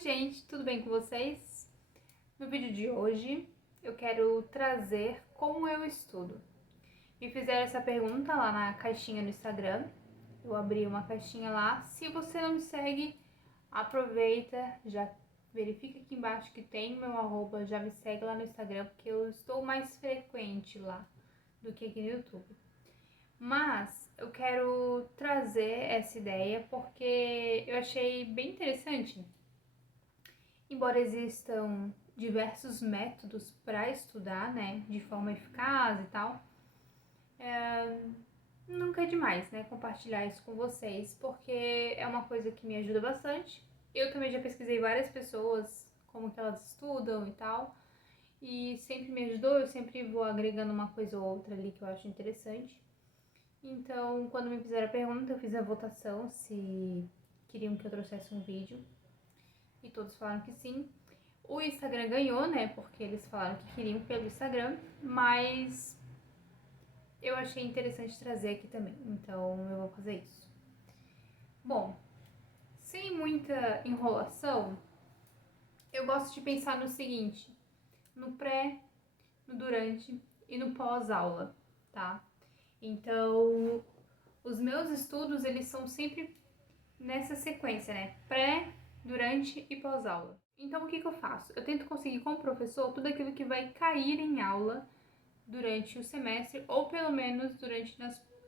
gente, tudo bem com vocês? No vídeo de hoje eu quero trazer como eu estudo. Me fizeram essa pergunta lá na caixinha no Instagram, eu abri uma caixinha lá. Se você não me segue, aproveita, já verifica aqui embaixo que tem meu arroba, já me segue lá no Instagram, porque eu estou mais frequente lá do que aqui no YouTube. Mas eu quero trazer essa ideia porque eu achei bem interessante. Embora existam diversos métodos para estudar, né, de forma eficaz e tal, nunca é demais, né, compartilhar isso com vocês, porque é uma coisa que me ajuda bastante. Eu também já pesquisei várias pessoas, como que elas estudam e tal, e sempre me ajudou. Eu sempre vou agregando uma coisa ou outra ali que eu acho interessante. Então, quando me fizeram a pergunta, eu fiz a votação se queriam que eu trouxesse um vídeo, e todos falaram que sim. O Instagram ganhou, né, porque eles falaram que queriam pelo Instagram, mas eu achei interessante trazer aqui também, então eu vou fazer isso. Bom, sem muita enrolação, eu gosto de pensar no seguinte: no pré, no durante e no pós-aula, tá? Então, os meus estudos, eles são sempre nessa sequência, né? Pré, durante e pós-aula. Então, o que eu faço? Eu tento conseguir com o professor tudo aquilo que vai cair em aula durante o semestre, ou pelo menos durante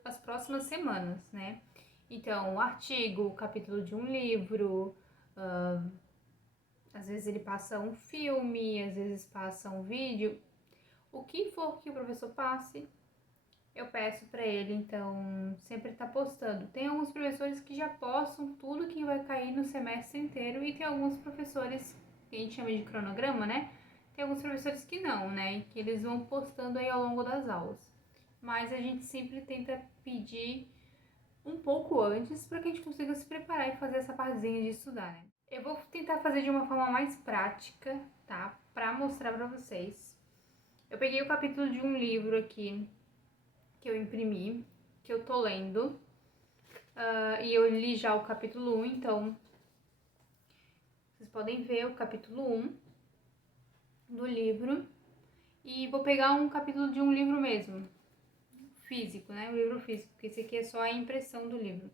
as próximas semanas, né? Então, o artigo, o capítulo de um livro, às vezes ele passa um filme, às vezes passa um vídeo. O que for que o professor passe, eu peço para ele, então, sempre tá postando. Tem alguns professores que já postam tudo que vai cair no semestre inteiro, e tem alguns professores que a gente chama de cronograma, né? Tem alguns professores que não, né? Que eles vão postando aí ao longo das aulas. Mas a gente sempre tenta pedir um pouco antes para que a gente consiga se preparar e fazer essa partezinha de estudar, né? Eu vou tentar fazer de uma forma mais prática, tá? Para mostrar para vocês. Eu peguei o capítulo de um livro aqui que eu imprimi, que eu tô lendo, e eu li já o capítulo 1, então vocês podem ver o capítulo 1 do livro, e vou pegar um capítulo de um livro mesmo, físico, né? Um livro físico, porque esse aqui é só a impressão do livro.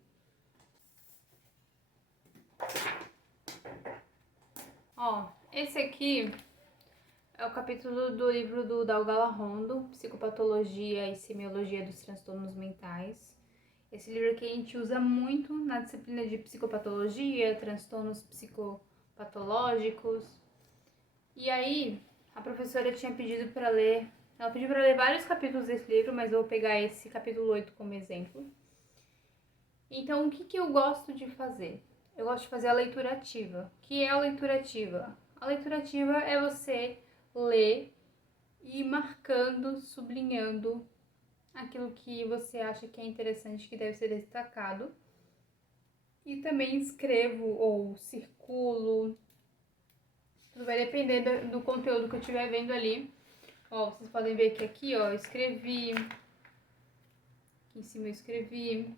Ó, esse aqui é o capítulo do livro do Dalgala Rondo, Psicopatologia e Semiologia dos Transtornos Mentais. Esse livro aqui a gente usa muito na disciplina de psicopatologia, transtornos psicopatológicos. E aí, a professora tinha pedido para ler, ela pediu para ler vários capítulos desse livro, mas eu vou pegar esse capítulo 8 como exemplo. Então, o que eu gosto de fazer? Eu gosto de fazer a leitura ativa. O que é a leitura ativa? A leitura ativa é você ler e ir marcando, sublinhando aquilo que você acha que é interessante, que deve ser destacado. E também escrevo ou circulo. Tudo vai depender do conteúdo que eu estiver vendo ali. Ó, vocês podem ver que aqui, ó, eu escrevi. Aqui em cima eu escrevi.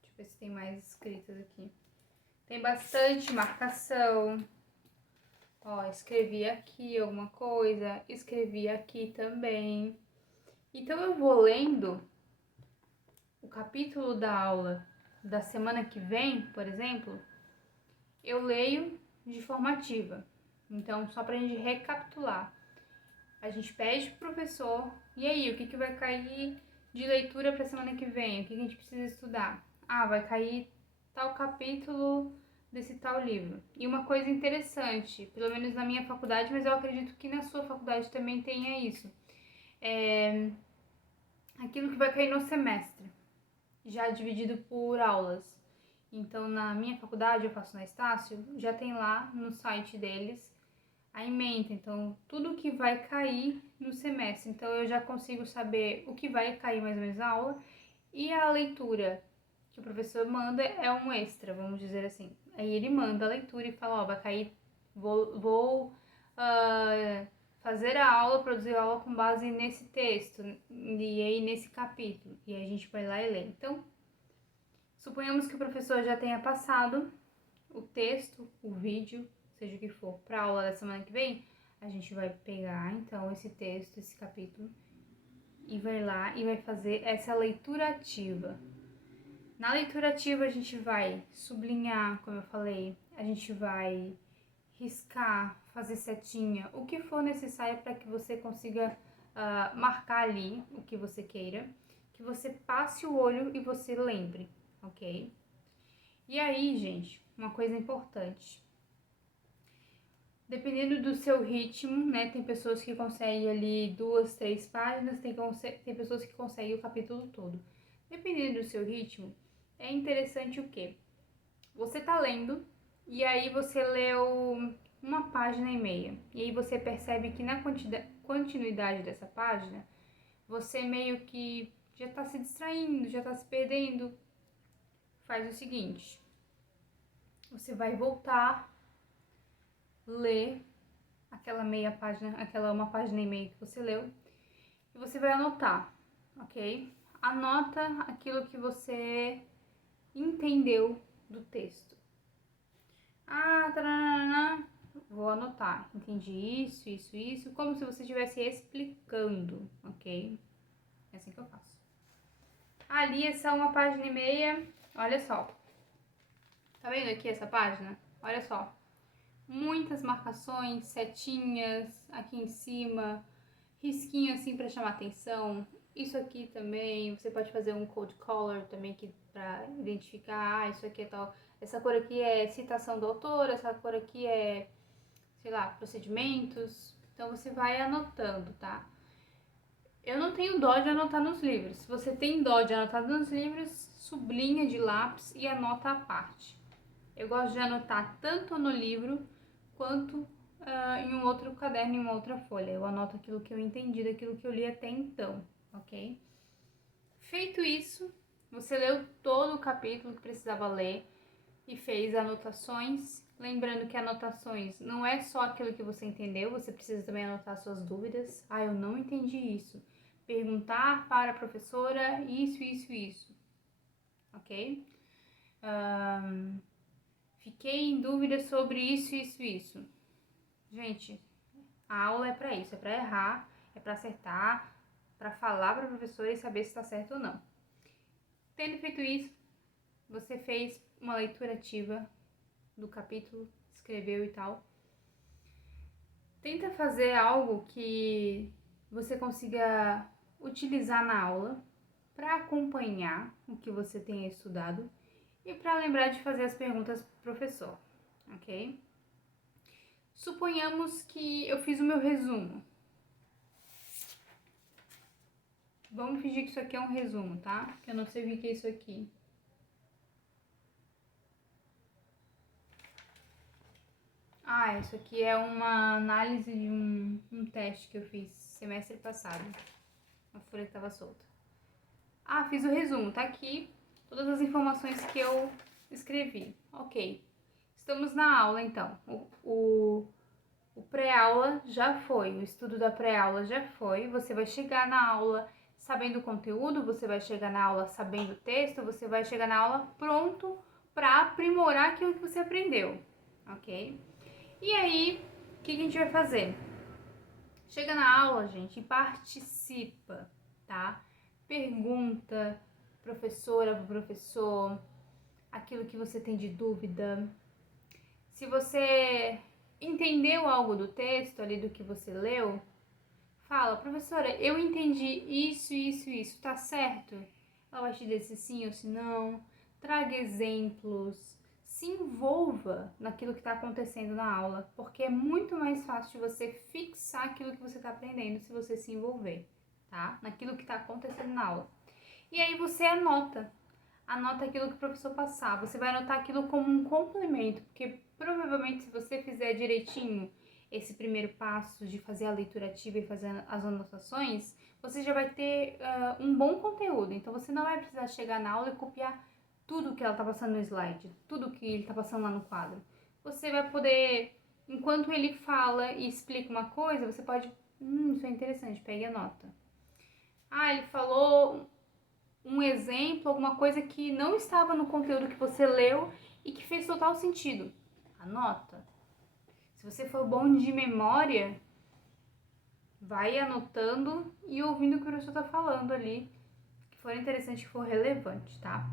Deixa eu ver se tem mais escritas aqui. Tem bastante marcação. Ó, escrevi aqui alguma coisa, escrevi aqui também. Então eu vou lendo o capítulo da aula da semana que vem, por exemplo, eu leio de forma ativa. Então, só pra gente recapitular. A gente pede pro professor, e aí, o que vai cair de leitura pra semana que vem? O que a gente precisa estudar? Ah, vai cair tal capítulo desse tal livro. E uma coisa interessante, pelo menos na minha faculdade, mas eu acredito que na sua faculdade também tenha isso, é aquilo que vai cair no semestre, já dividido por aulas. Então, na minha faculdade, eu faço na Estácio, já tem lá no site deles a ementa, então tudo que vai cair no semestre. Então eu já consigo saber o que vai cair mais ou menos na aula, e a leitura que o professor manda é um extra, vamos dizer assim. Aí ele manda a leitura e fala, ó, vai cair, vou fazer a aula, produzir a aula com base nesse texto, e aí nesse capítulo, e aí a gente vai lá e lê. Então, suponhamos que o professor já tenha passado o texto, o vídeo, seja o que for, para a aula da semana que vem, a gente vai pegar então esse texto, esse capítulo, e vai lá e vai fazer essa leitura ativa. Na leitura ativa a gente vai sublinhar, como eu falei, a gente vai riscar, fazer setinha, o que for necessário para que você consiga marcar ali o que você queira, que você passe o olho e você lembre, ok? E aí, gente, uma coisa importante. Dependendo do seu ritmo, né? Tem pessoas que conseguem ali 2, 3 páginas, tem pessoas que conseguem o capítulo todo. Dependendo do seu ritmo, é interessante o quê? Você tá lendo e aí você leu uma página e meia. E aí você percebe que na continuidade dessa página, você meio que já tá se distraindo, já tá se perdendo. Faz o seguinte, você vai voltar, ler aquela meia página, aquela uma página e meia que você leu, e você vai anotar, ok? Anota aquilo que você entendeu do texto. Vou anotar. Entendi isso, como se você estivesse explicando, ok? É assim que eu faço. Ali é só uma página e meia, olha só. Tá vendo aqui essa página? Olha só. Muitas marcações, setinhas aqui em cima, risquinho assim para chamar atenção. Isso aqui também, você pode fazer um code color também que para identificar, isso aqui é tal, essa cor aqui é citação do autor, essa cor aqui é, sei lá, procedimentos. Então você vai anotando, tá? Eu não tenho dó de anotar nos livros. Se você tem dó de anotar nos livros, sublinha de lápis e anota a parte. Eu gosto de anotar tanto no livro quanto em um outro caderno, em uma outra folha. Eu anoto aquilo que eu entendi, daquilo que eu li até então, ok? Feito isso, você leu todo o capítulo que precisava ler e fez anotações. Lembrando que anotações não é só aquilo que você entendeu, você precisa também anotar suas dúvidas. Ah, eu não entendi isso. Perguntar para a professora isso, ok? Fiquei em dúvida sobre isso. Gente, a aula é para isso, é para errar, é para acertar, para falar para a professora e saber se está certo ou não. Tendo feito isso, você fez uma leitura ativa do capítulo, escreveu e tal. Tenta fazer algo que você consiga utilizar na aula para acompanhar o que você tenha estudado e para lembrar de fazer as perguntas pro professor, ok? Suponhamos que eu fiz o meu resumo. Vamos fingir que isso aqui é um resumo, tá? Que eu não sei o que é isso aqui. Ah, isso aqui é uma análise de um teste que eu fiz semestre passado. Uma folha que estava solta. Ah, fiz o resumo, tá aqui todas as informações que eu escrevi. Ok. Estamos na aula, então. O pré-aula já foi, o estudo da pré-aula já foi. Você vai chegar na aula sabendo o conteúdo, você vai chegar na aula sabendo o texto, você vai chegar na aula pronto para aprimorar aquilo que você aprendeu, ok? E aí, o que a gente vai fazer? Chega na aula, gente, e participa, tá? Pergunta, professora, professor, aquilo que você tem de dúvida. Se você entendeu algo do texto ali, do que você leu, fala, professora, eu entendi isso, tá certo? Ela vai te dizer se sim ou se não. Traga exemplos. Se envolva naquilo que está acontecendo na aula, porque é muito mais fácil de você fixar aquilo que você está aprendendo se você se envolver, tá? Naquilo que está acontecendo na aula. E aí você anota aquilo que o professor passar. Você vai anotar aquilo como um complemento, porque provavelmente se você fizer direitinho esse primeiro passo de fazer a leitura ativa e fazer as anotações, você já vai ter um bom conteúdo. Então você não vai precisar chegar na aula e copiar tudo que ela está passando no slide, tudo que ele está passando lá no quadro. Você vai poder, enquanto ele fala e explica uma coisa, você pode, isso é interessante, pegue a nota. Ah, ele falou um exemplo, alguma coisa que não estava no conteúdo que você leu e que fez total sentido. Anota. Se você for bom de memória, vai anotando e ouvindo o que o professor tá falando ali, que for interessante, que for relevante, tá?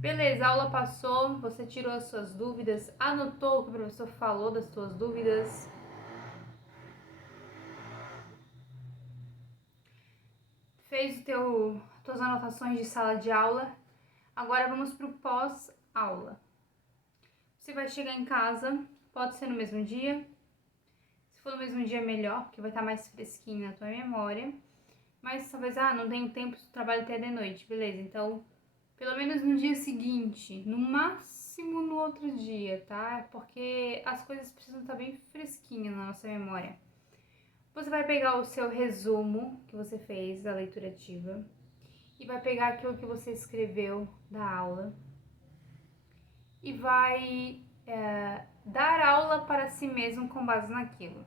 Beleza, a aula passou, você tirou as suas dúvidas, anotou o que o professor falou das suas dúvidas. Fez tuas anotações de sala de aula. Agora vamos pro pós-aula. Você vai chegar em casa, pode ser no mesmo dia. Se for no mesmo dia, melhor, porque vai estar mais fresquinho na tua memória. Mas talvez, não tenho tempo, trabalho até de noite, beleza? Então, pelo menos no dia seguinte, no máximo no outro dia, tá? Porque as coisas precisam estar bem fresquinhas na nossa memória. Você vai pegar o seu resumo que você fez da leitura ativa e vai pegar aquilo que você escreveu da aula e vai dar aula para si mesmo com base naquilo.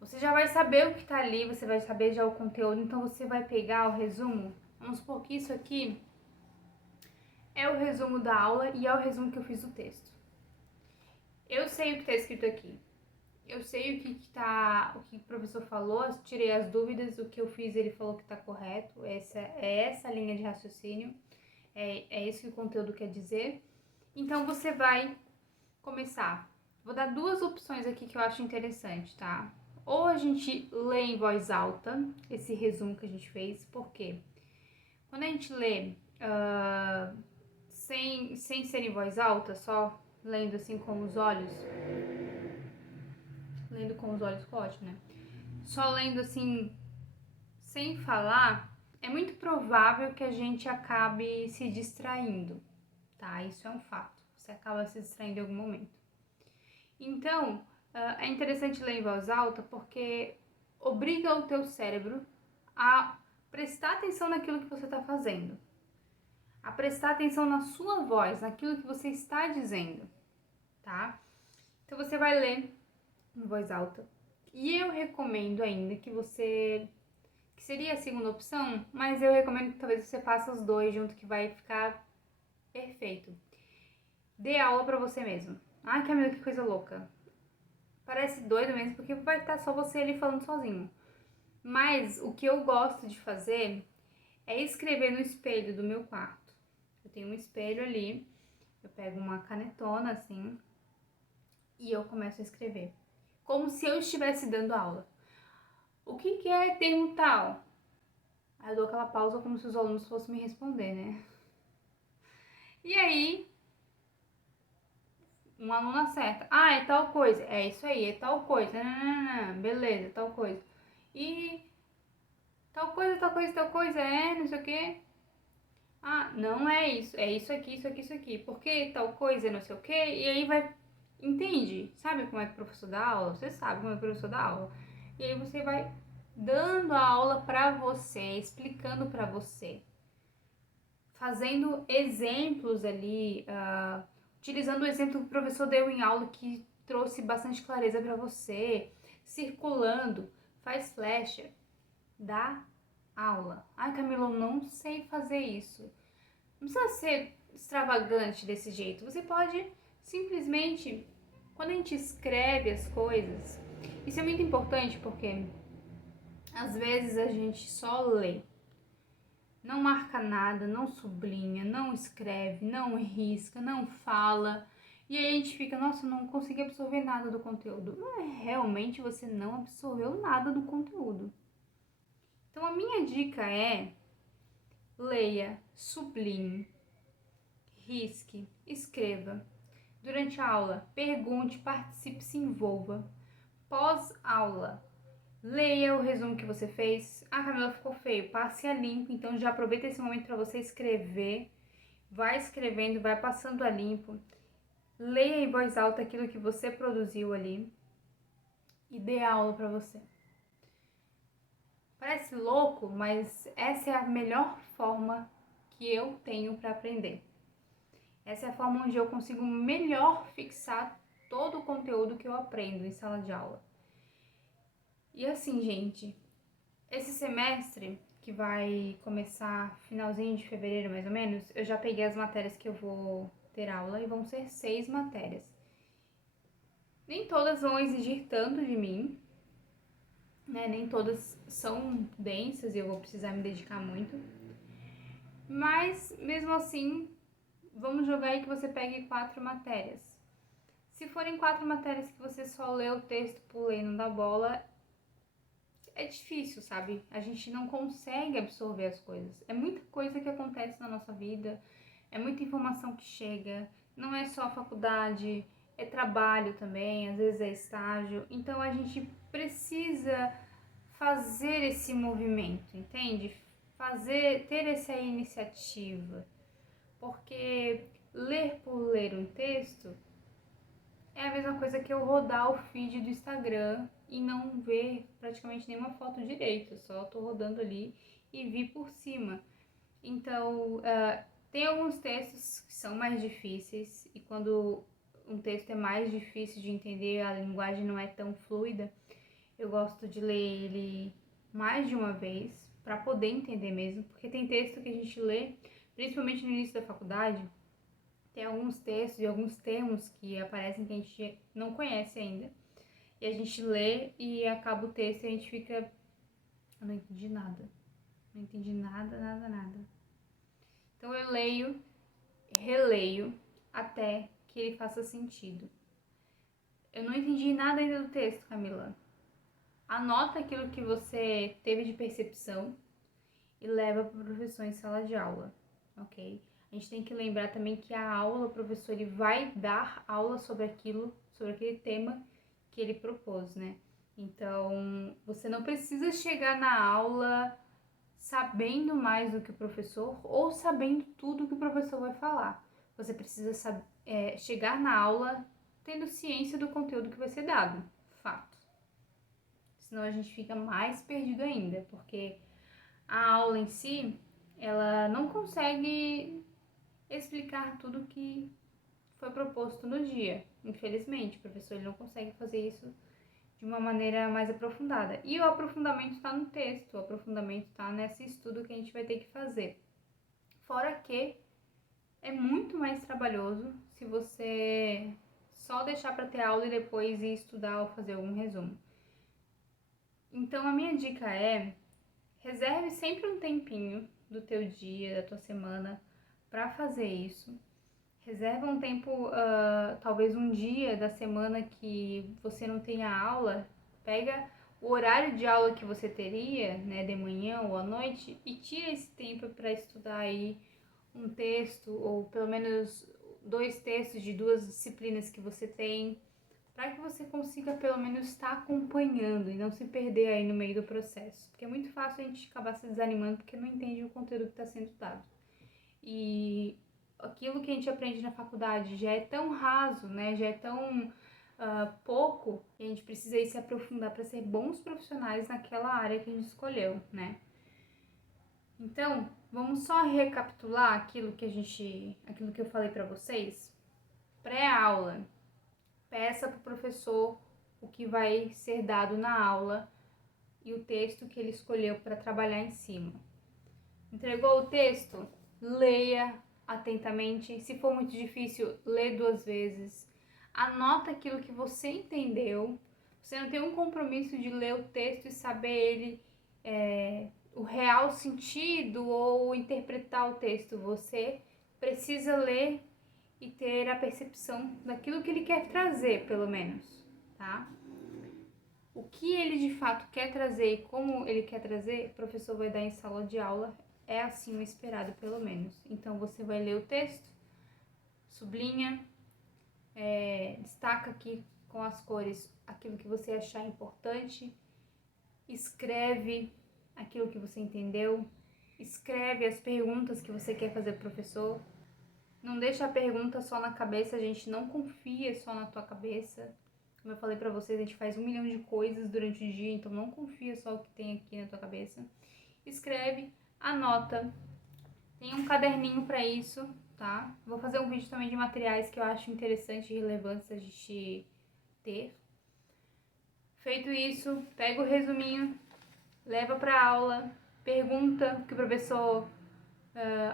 Você já vai saber o que está ali, você vai saber já o conteúdo, então você vai pegar o resumo. Vamos supor que isso aqui é o resumo da aula e é o resumo que eu fiz do texto. Eu sei o que está escrito aqui. Eu sei o que o professor falou, tirei as dúvidas, o que eu fiz ele falou que está correto, essa a linha de raciocínio, é isso que o conteúdo quer dizer. Então você vai começar. Vou dar duas opções aqui que eu acho interessante, tá? Ou a gente lê em voz alta esse resumo que a gente fez, porque quando a gente lê sem ser em voz alta, só lendo assim com os olhos, lendo com os olhos ficou ótimo, né? Só lendo assim, sem falar, é muito provável que a gente acabe se distraindo, tá? Isso é um fato. Você acaba se distraindo em algum momento. Então, é interessante ler em voz alta porque obriga o teu cérebro a prestar atenção naquilo que você está fazendo, a prestar atenção na sua voz, naquilo que você está dizendo, tá? Então você vai ler em voz alta. E eu recomendo ainda que seria a segunda opção, mas eu recomendo que talvez você faça os dois junto, que vai ficar perfeito. Dê aula pra você mesmo. Ai, Camila, que coisa louca. Parece doido mesmo, porque vai estar só você ali falando sozinho. Mas o que eu gosto de fazer é escrever no espelho do meu quarto. Eu tenho um espelho ali, eu pego uma canetona assim e eu começo a escrever. Como se eu estivesse dando aula. O que é termo tal? Aí eu dou aquela pausa como se os alunos fossem me responder, né? E aí, um aluno acerta. É tal coisa. É isso aí, é tal coisa. Beleza, tal coisa. E tal coisa, tal coisa, tal coisa, não sei o quê. Não é isso. É isso aqui, isso aqui, isso aqui. Por que tal coisa, não sei o quê? E aí vai... Entende? Sabe como é que o professor dá aula? Você sabe como é que o professor dá aula. E aí você vai dando a aula pra você, explicando pra você. Fazendo exemplos ali, utilizando o exemplo que o professor deu em aula que trouxe bastante clareza para você, circulando, faz flecha, dá aula. Camila, eu não sei fazer isso. Não precisa ser extravagante desse jeito. Você pode simplesmente, quando a gente escreve as coisas, isso é muito importante porque às vezes a gente só lê. Não marca nada, não sublinha, não escreve, não risca, não fala. E aí a gente fica, nossa, não consegui absorver nada do conteúdo. Realmente você não absorveu nada do conteúdo. Então a minha dica é: leia, sublinhe, risque, escreva. Durante a aula, pergunte, participe, se envolva. Pós-aula, leia o resumo que você fez. Camila, ficou feio. Passe a limpo. Então já aproveita esse momento para você escrever. Vai escrevendo, vai passando a limpo. Leia em voz alta aquilo que você produziu ali. E dê a aula para você. Parece louco, mas essa é a melhor forma que eu tenho para aprender. Essa é a forma onde eu consigo melhor fixar todo o conteúdo que eu aprendo em sala de aula. E assim, gente, esse semestre, que vai começar finalzinho de fevereiro mais ou menos, eu já peguei as matérias que eu vou ter aula e vão ser 6 matérias. Nem todas vão exigir tanto de mim, né? Nem todas são densas e eu vou precisar me dedicar muito. Mas, mesmo assim, vamos jogar aí que você pegue 4 matérias. Se forem 4 matérias que você só lê o texto por lei, não dá bola, é difícil, sabe? A gente não consegue absorver as coisas. É muita coisa que acontece na nossa vida, é muita informação que chega. Não é só a faculdade, é trabalho também, às vezes é estágio. Então a gente precisa fazer esse movimento, entende? Ter essa iniciativa. Porque ler por ler um texto é a mesma coisa que eu rodar o feed do Instagram e não ver praticamente nenhuma foto direito, só tô rodando ali e vi por cima. Então, tem alguns textos que são mais difíceis e quando um texto é mais difícil de entender, a linguagem não é tão fluida, eu gosto de ler ele mais de uma vez para poder entender mesmo, porque tem texto que a gente lê, principalmente no início da faculdade, tem alguns textos e alguns termos que aparecem que a gente não conhece ainda. E a gente lê e acaba o texto e a gente fica... Eu não entendi nada. Não entendi nada, nada, nada. Então eu leio, releio, até que ele faça sentido. Eu não entendi nada ainda do texto, Camila. Anota aquilo que você teve de percepção e leva para o professor em sala de aula, ok? A gente tem que lembrar também que a aula, o professor ele vai dar aula sobre aquilo, sobre aquele tema que ele propôs, né? Então, você não precisa chegar na aula sabendo mais do que o professor ou sabendo tudo que o professor vai falar. Você precisa chegar na aula tendo ciência do conteúdo que vai ser dado, fato. Senão a gente fica mais perdido ainda, porque a aula em si, ela não consegue explicar tudo que foi proposto no dia. Infelizmente, o professor ele não consegue fazer isso de uma maneira mais aprofundada. E o aprofundamento está no texto, o aprofundamento está nesse estudo que a gente vai ter que fazer. Fora que é muito mais trabalhoso se você só deixar para ter aula e depois ir estudar ou fazer algum resumo. Então, a minha dica é: reserve sempre um tempinho do teu dia, da tua semana, para fazer isso. Reserva um tempo, talvez um dia da semana que você não tenha aula, pega o horário de aula que você teria, né, de manhã ou à noite, e tira esse tempo para estudar aí um texto, ou pelo menos 2 textos de 2 disciplinas que você tem, para que você consiga pelo menos estar acompanhando e não se perder aí no meio do processo. Porque é muito fácil a gente acabar se desanimando porque não entende o conteúdo que está sendo dado. E aquilo que a gente aprende na faculdade já é tão raso, né? Já é tão pouco, que a gente precisa aí se aprofundar para ser bons profissionais naquela área que a gente escolheu, né? Então, vamos só recapitular aquilo que eu falei para vocês. Pré-aula. Peça para o professor o que vai ser dado na aula e o texto que ele escolheu para trabalhar em cima. Entregou o texto? Leia atentamente. Se for muito difícil, lê 2 vezes. Anota aquilo que você entendeu. Você não tem um compromisso de ler o texto e saber ele, o real sentido ou interpretar o texto. Você precisa ler e ter a percepção daquilo que ele quer trazer, pelo menos, tá? O que ele de fato quer trazer e como ele quer trazer, o professor vai dar em sala de aula, é assim o esperado, pelo menos. Então, você vai ler o texto, sublinha, destaca aqui com as cores aquilo que você achar importante, escreve aquilo que você entendeu, escreve as perguntas que você quer fazer pro professor. Não deixa a pergunta só na cabeça, a gente não confia só na tua cabeça. Como eu falei pra vocês, a gente faz 1 milhão de coisas durante o dia, então não confia só o que tem aqui na tua cabeça. Escreve, anota, tem um caderninho pra isso, tá? Vou fazer um vídeo também de materiais que eu acho interessante e relevante a gente ter. Feito isso, pega o resuminho, leva pra aula, pergunta o que o professor,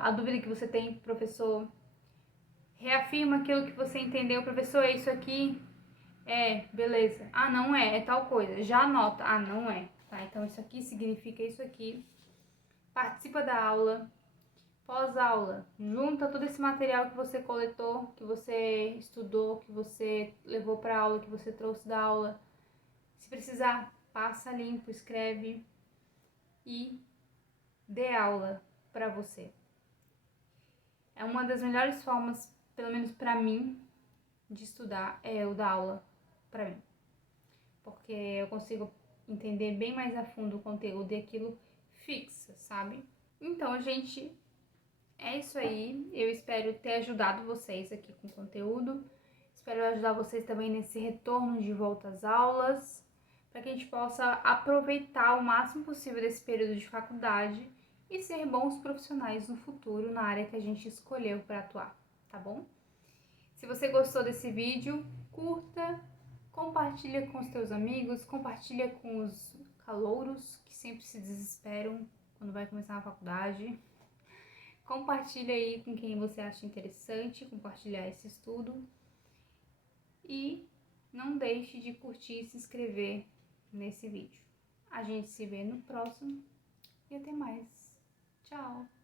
a dúvida que você tem pro professor, Reafirma aquilo que você entendeu. Professor, é isso aqui? É, beleza. Ah, não é, é tal coisa. Já anota. Ah, não é. Tá, então isso aqui significa isso aqui. Participa da aula. Pós-aula, junta todo esse material que você coletou, que você estudou, que você levou para aula, que você trouxe da aula. Se precisar, passa limpo, escreve e dê aula para você. É uma das melhores formas, pelo menos para mim, de estudar, é o dar aula para mim. Porque eu consigo entender bem mais a fundo o conteúdo e aquilo fixa, sabe? Então, gente, é isso aí. Eu espero ter ajudado vocês aqui com o conteúdo. Espero ajudar vocês também nesse retorno de volta às aulas, para que a gente possa aproveitar o máximo possível desse período de faculdade e ser bons profissionais no futuro na área que a gente escolheu para atuar, tá bom? Se você gostou desse vídeo, curta, compartilha com os teus amigos, compartilha com os calouros que sempre se desesperam quando vai começar a faculdade. Compartilha aí com quem você acha interessante compartilhar esse estudo. E não deixe de curtir e se inscrever nesse vídeo. A gente se vê no próximo e até mais. Tchau!